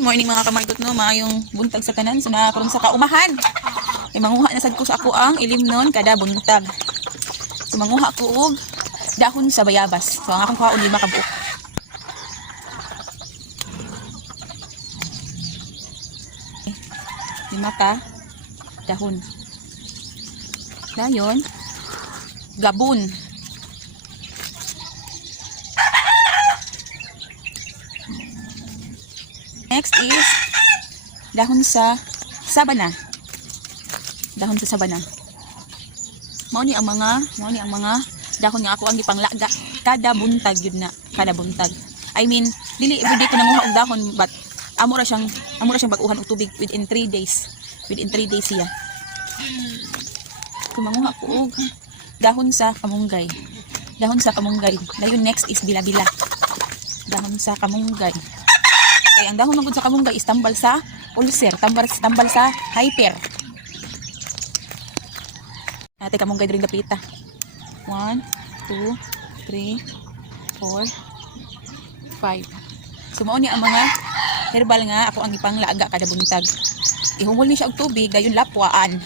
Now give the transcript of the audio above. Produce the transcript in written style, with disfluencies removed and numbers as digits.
Good morning mga kamargot no, maayong buntag sa tanan. So karon sa kaumahan. Manguha na sad ko sa ako ang ilim nun kada buntag. So manguha ko og dahon sa bayabas. So ang akong kaon 5 ka buok. Lima ka dahon. Dayon gabon. Next is dahon sa sabana. Dahon sa sabana. Mao ni ang mga dahon nga ako ang gipanglaga kada buntag yun na, kada buntag. I mean, dili everyday ko nanguha og dahon but amo ra siyang bag-uhan og tubig within 3 days. Within 3 days siya. Kumanguha ko og dahon sa kamunggay. Dahon sa kamunggay. Dayon next is bila-bila. Dahon sa kamunggay. Kaya ang dahon ng sa kamunggay is tambal sa ulcer, tambal sa hyper. Ate kamunggay diri dapita. 1, 2, 3, 4, 5. So mao ni ang mga herbal nga ako ang ipanglaga kada buntag. Ihumol ni siya og tubig dayon lapwaan.